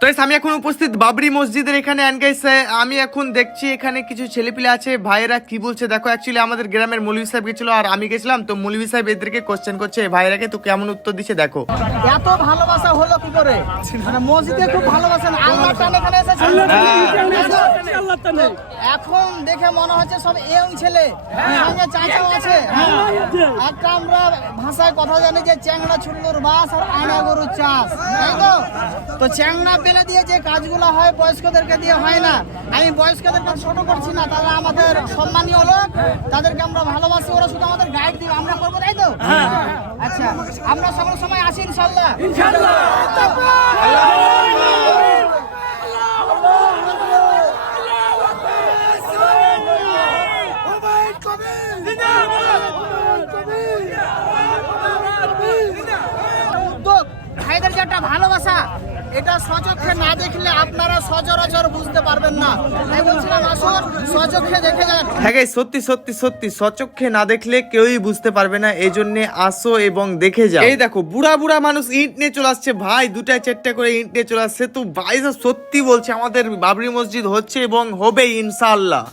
তো আমি এখন উপস্থিত বাবরি মসজিদের এখানে অ্যান্ড গাইস আমি এখন দেখছি এখানে কিছু ছেলেপিলে আছে ভাইয়েরা কি বলছে? দেখো অ্যাকচুয়ালি আমাদের গ্রামের মৌলভী সাহেব গেছিল আর আমি গেছিলাম তো মৌলভী সাহেব এদেরকে কোশ্চেন করছে এই ভাইয়েরাকে তো কেমন উত্তর দিচ্ছে দেখো। এত ভালোবাসা হলো কি করে? মানে মসজিদে খুব ভালোবাসেন আল্লাহ এখানে এসেছেন এখন দেখে মনে হচ্ছে সব ইয়ং ছেলে। সঙ্গে চাচাও আছে। একটা আমরা ভাষায় কথা জানি যে চ্যাংড়া ছুটলোর বাস আর আয়না গরুর চাষ। তাই তো? তো চ্যাংড়া পেলে দিয়ে যে কাজগুলো হয় বয়স্কদেরকে দিয়ে হয় না। আমি বয়স্কদেরকে ছোট করছি না। তারা আমাদের সম্মানীয় লোক। তাদেরকে আমরা ভালোবাসি। ওরা শুধু আমাদের গাইড দিবে। আমরা করব তাই তো? আচ্ছা আমরা সকল সময় আসি ইনশাল্লাহ। উদ্যোগ ভাইদের যে একটা ভালোবাসা এটা সচক্ষে না দেখলে আপনারা সচরাচর বুঝতে পারবেন না। তাই বলছিলাম আসুন সচক্ষে দেখে যান। হ্যাঁ সত্যি সত্যি সত্যি সচক্ষে না দেখলে কেউই বুঝতে পারবে না এই জন্য আসো এবং দেখে যাও। এই দেখো বুড়া বুড়া মানুষ ইট নিয়ে চলে আসছে। ভাই দুটা চারটা করে ইট নিয়ে চলে আসছে। তো ভাই সত্যি বলছে আমাদের বাবরি মসজিদ হচ্ছে এবং হবে ইনশাআল্লাহ।